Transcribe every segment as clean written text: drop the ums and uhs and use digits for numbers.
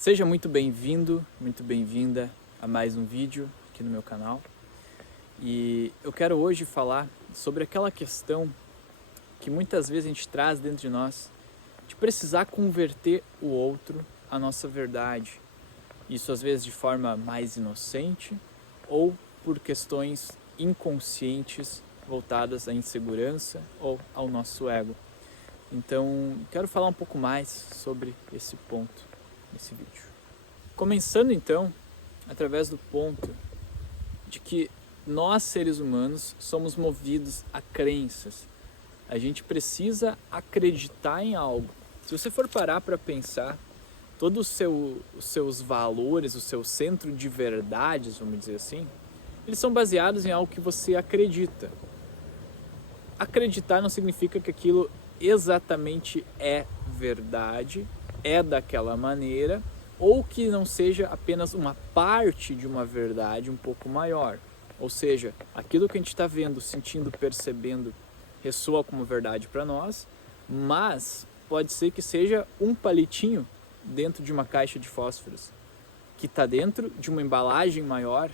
Seja muito bem-vindo, muito bem-vinda a mais um vídeo aqui no meu canal. E eu quero hoje falar sobre aquela questão que muitas vezes a gente traz dentro de nós, de precisar converter o outro à nossa verdade. Isso às vezes de forma mais inocente ou por questões inconscientes voltadas à insegurança ou ao nosso ego. Então, quero falar um pouco mais sobre esse ponto nesse vídeo. Começando então, através do ponto de que nós seres humanos somos movidos a crenças. A gente precisa acreditar em algo. Se você for parar para pensar, todos os seus valores, o seu centro de verdades, vamos dizer assim, eles são baseados em algo que você acredita. Acreditar não significa que aquilo exatamente é verdade, é daquela maneira, ou que não seja apenas uma parte de uma verdade um pouco maior. Ou seja, aquilo que a gente está vendo, sentindo, percebendo, ressoa como verdade para nós, mas pode ser que seja um palitinho dentro de uma caixa de fósforos, que está dentro de uma embalagem maior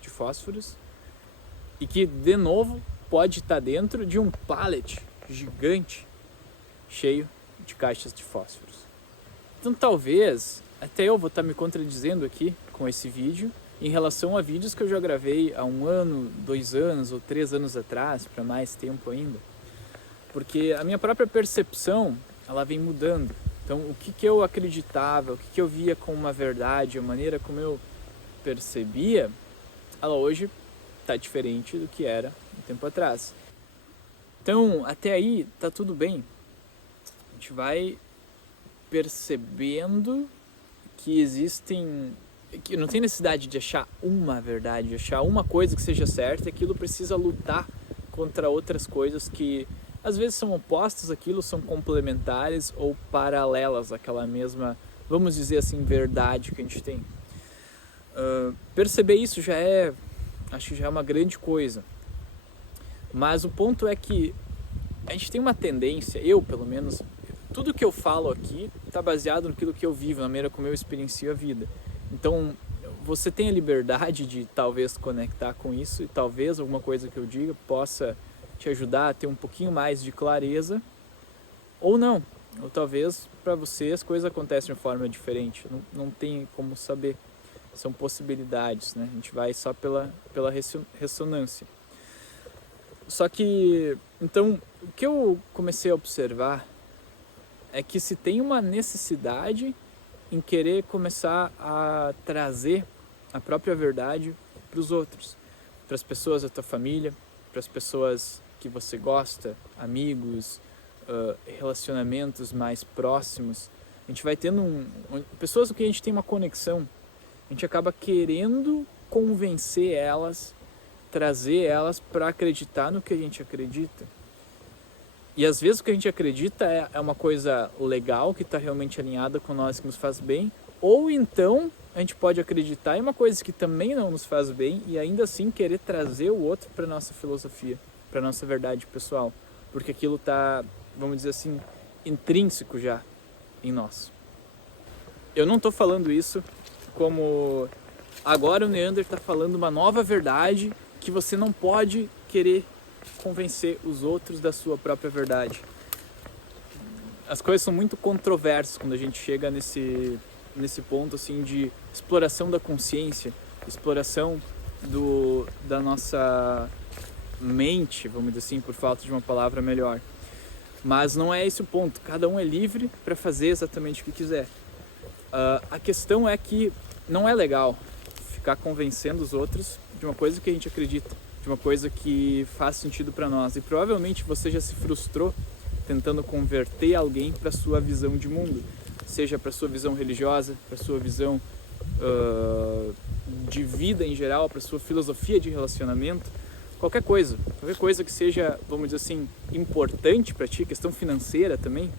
de fósforos, e que, de novo, pode estar dentro de um pallet gigante, cheio de caixas de fósforos. Então talvez, até eu vou estar me contradizendo aqui com esse vídeo, em relação a vídeos que eu já gravei há 1 ano, 2 anos ou 3 anos atrás, para mais tempo ainda. Porque a minha própria percepção, ela vem mudando. Então o que eu acreditava, o que eu via como uma verdade, a maneira como eu percebia, ela hoje está diferente do que era um tempo atrás. Então até aí está tudo bem. A gente vai percebendo que que não tem necessidade de achar uma verdade, de achar uma coisa que seja certa, e aquilo precisa lutar contra outras coisas que às vezes são opostas àquilo, são complementares ou paralelas àquela mesma, vamos dizer assim, verdade que a gente tem. Perceber isso acho que já é uma grande coisa. Mas o ponto é que a gente tem uma tendência, eu pelo menos, tudo que eu falo aqui está baseado naquilo que eu vivo, na maneira como eu experiencio a vida. Então, você tem a liberdade de talvez conectar com isso e talvez alguma coisa que eu diga possa te ajudar a ter um pouquinho mais de clareza, ou não. Ou talvez para você as coisas acontecem de forma diferente, não tem como saber. São possibilidades, né? A gente vai só pela ressonância. Só que, então, o que eu comecei a observar é que se tem uma necessidade em querer começar a trazer a própria verdade para os outros, para as pessoas da tua família, para as pessoas que você gosta, amigos, relacionamentos mais próximos. A gente vai tendo pessoas com quem a gente tem uma conexão, a gente acaba querendo convencer elas, trazer elas para acreditar no que a gente acredita. E às vezes o que a gente acredita é uma coisa legal, que está realmente alinhada com nós, que nos faz bem, ou então a gente pode acreditar em uma coisa que também não nos faz bem e ainda assim querer trazer o outro para a nossa filosofia, para a nossa verdade pessoal, porque aquilo está, vamos dizer assim, intrínseco já em nós. Eu não estou falando isso como agora o Neander está falando uma nova verdade que você não pode querer convencer os outros da sua própria verdade. As coisas são muito controversas quando a gente chega nesse ponto assim de exploração da consciência, exploração da nossa mente, vamos dizer assim, por falta de uma palavra melhor. Mas não é esse o ponto. Cada um é livre para fazer exatamente o que quiser. A questão é que não é legal ficar convencendo os outros de uma coisa que a gente acredita, de uma coisa que faz sentido para nós. E provavelmente você já se frustrou tentando converter alguém para sua visão de mundo, seja para sua visão religiosa, para sua visão de vida em geral, para sua filosofia de relacionamento, qualquer coisa que seja, vamos dizer assim, importante para ti, questão financeira também.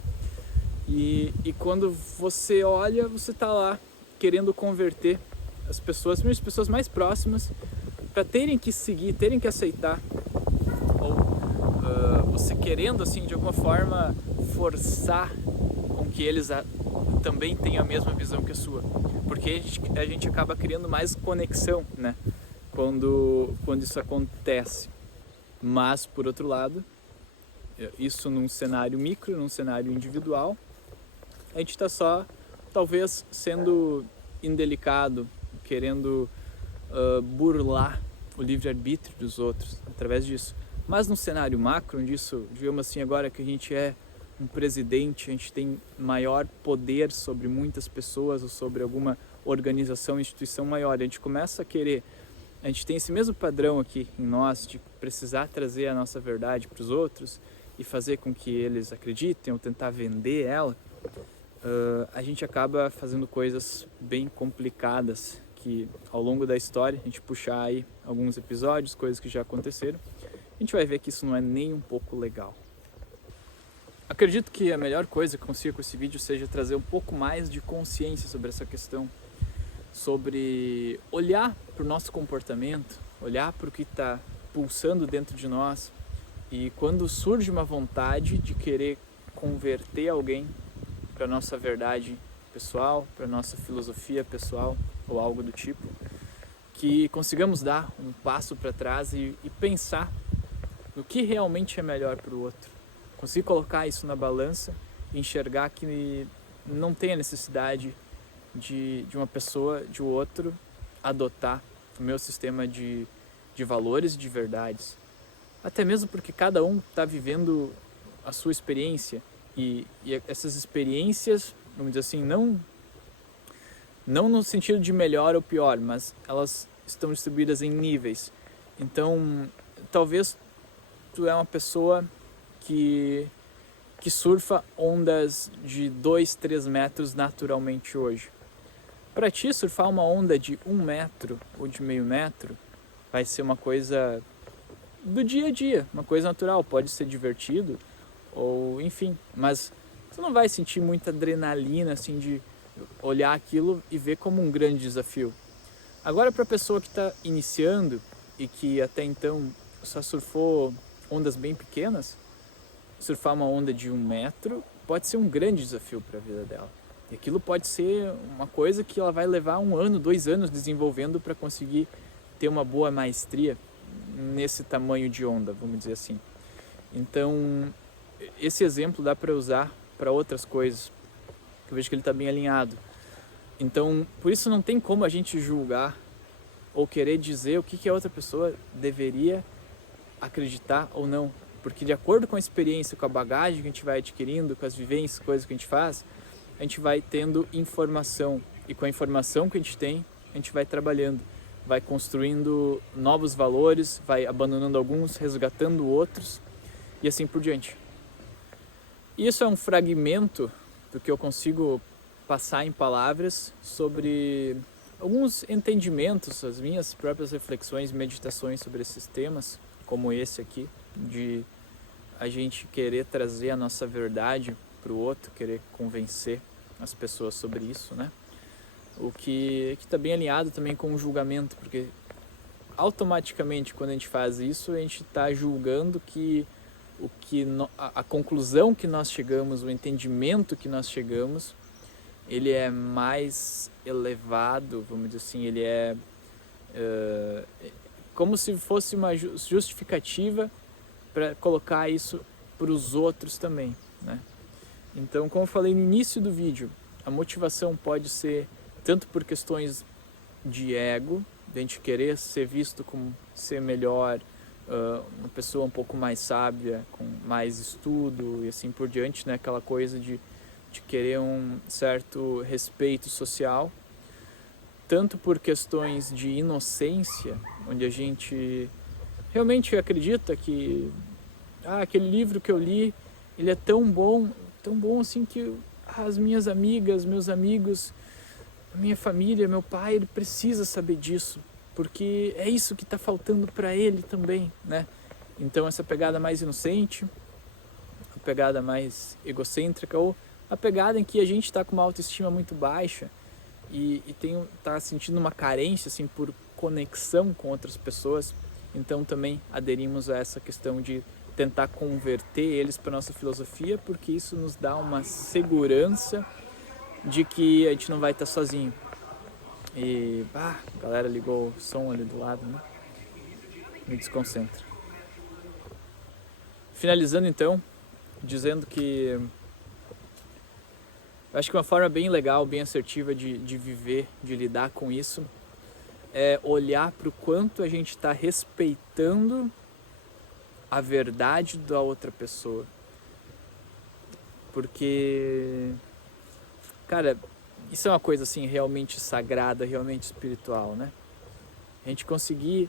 E quando você olha, você está lá querendo converter as pessoas, mesmo as pessoas mais próximas, para terem que seguir, terem que aceitar, ou você querendo assim de alguma forma forçar com que eles também tenham a mesma visão que a sua, porque a gente acaba criando mais conexão, né, quando isso acontece. Mas, por outro lado, isso num cenário micro, num cenário individual, a gente está só, talvez, sendo indelicado, querendo burlar o livre-arbítrio dos outros através disso. Mas no cenário macro, onde isso, digamos assim, agora que a gente é um presidente, a gente tem maior poder sobre muitas pessoas ou sobre alguma organização, instituição maior, a gente começa a querer, a gente tem esse mesmo padrão aqui em nós de precisar trazer a nossa verdade para os outros e fazer com que eles acreditem ou tentar vender ela, a gente acaba fazendo coisas bem complicadas que ao longo da história, a gente puxar aí alguns episódios, coisas que já aconteceram, a gente vai ver que isso não é nem um pouco legal. Acredito que a melhor coisa que eu consigo com esse vídeo seja trazer um pouco mais de consciência sobre essa questão, sobre olhar para o nosso comportamento, olhar para o que está pulsando dentro de nós e quando surge uma vontade de querer converter alguém para a nossa verdade pessoal, para a nossa filosofia pessoal ou algo do tipo, que consigamos dar um passo para trás e pensar no que realmente é melhor para o outro. Conseguir colocar isso na balança e enxergar que não tem a necessidade de uma pessoa, de outro, adotar o meu sistema de valores e de verdades. Até mesmo porque cada um está vivendo a sua experiência e essas experiências, vamos dizer assim, não no sentido de melhor ou pior, mas elas estão distribuídas em níveis. Então, talvez tu é uma pessoa que surfa ondas de 2, 3 metros naturalmente hoje. Para ti, surfar uma onda de 1 metro ou de meio metro vai ser uma coisa do dia a dia, uma coisa natural, pode ser divertido ou enfim, mas tu não vai sentir muita adrenalina assim de olhar aquilo e ver como um grande desafio. Agora, para a pessoa que está iniciando e que até então só surfou ondas bem pequenas, surfar uma onda de 1 metro pode ser um grande desafio para a vida dela. E aquilo pode ser uma coisa que ela vai levar 1 ano, 2 anos desenvolvendo para conseguir ter uma boa maestria nesse tamanho de onda, vamos dizer assim. Então, esse exemplo dá para usar para outras coisas. Eu vejo que ele está bem alinhado. Então, por isso não tem como a gente julgar ou querer dizer o que a outra pessoa deveria acreditar ou não. Porque de acordo com a experiência, com a bagagem que a gente vai adquirindo, com as vivências, coisas que a gente faz, a gente vai tendo informação. E com a informação que a gente tem, a gente vai trabalhando. Vai construindo novos valores, vai abandonando alguns, resgatando outros e assim por diante. Isso é um fragmento do que eu consigo passar em palavras sobre alguns entendimentos, as minhas próprias reflexões e meditações sobre esses temas, como esse aqui, de a gente querer trazer a nossa verdade para o outro, querer convencer as pessoas sobre isso, né? O que está bem alinhado também com o julgamento, porque automaticamente quando a gente faz isso, a gente está julgando que a conclusão que nós chegamos, o entendimento que nós chegamos, ele é mais elevado, vamos dizer assim, ele é como se fosse uma justificativa para colocar isso para os outros também, né? Então, como eu falei no início do vídeo, a motivação pode ser tanto por questões de ego, de a gente querer ser visto como ser melhor, uma pessoa um pouco mais sábia, com mais estudo e assim por diante, né? Aquela coisa de querer um certo respeito social, tanto por questões de inocência, onde a gente realmente acredita que aquele livro que eu li, ele é tão bom assim que as minhas amigas, meus amigos, minha família, meu pai, ele precisa saber disso, porque é isso que está faltando para ele também, né? Então essa pegada mais inocente, a pegada mais egocêntrica, ou a pegada em que a gente está com uma autoestima muito baixa e está sentindo uma carência assim, por conexão com outras pessoas, então também aderimos a essa questão de tentar converter eles para a nossa filosofia, porque isso nos dá uma segurança de que a gente não vai estar sozinho. E, a galera ligou o som ali do lado, né? Me desconcentra. Finalizando então, dizendo que eu acho que uma forma bem legal, bem assertiva de viver, de lidar com isso, é olhar para o quanto a gente está respeitando a verdade da outra pessoa. Porque, cara, isso é uma coisa assim realmente sagrada, realmente espiritual, né? A gente conseguir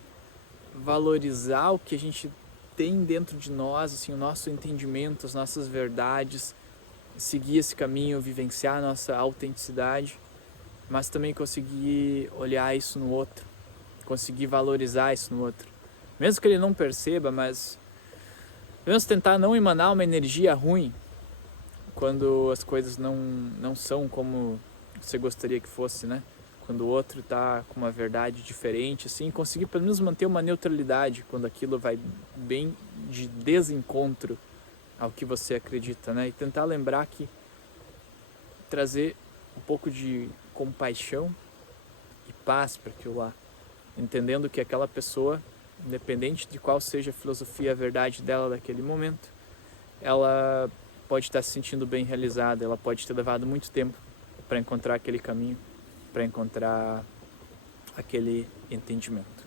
valorizar o que a gente tem dentro de nós, assim, o nosso entendimento, as nossas verdades, seguir esse caminho, vivenciar a nossa autenticidade, mas também conseguir olhar isso no outro, conseguir valorizar isso no outro. Mesmo que ele não perceba, mas vamos tentar não emanar uma energia ruim quando as coisas não são como você gostaria que fosse, né? Quando o outro tá com uma verdade diferente, assim, conseguir pelo menos manter uma neutralidade quando aquilo vai bem de desencontro ao que você acredita, né? E tentar lembrar que trazer um pouco de compaixão e paz para aquilo lá, entendendo que aquela pessoa, independente de qual seja a filosofia, a verdade dela daquele momento, ela pode estar se sentindo bem realizada, ela pode ter levado muito tempo para encontrar aquele caminho, para encontrar aquele entendimento.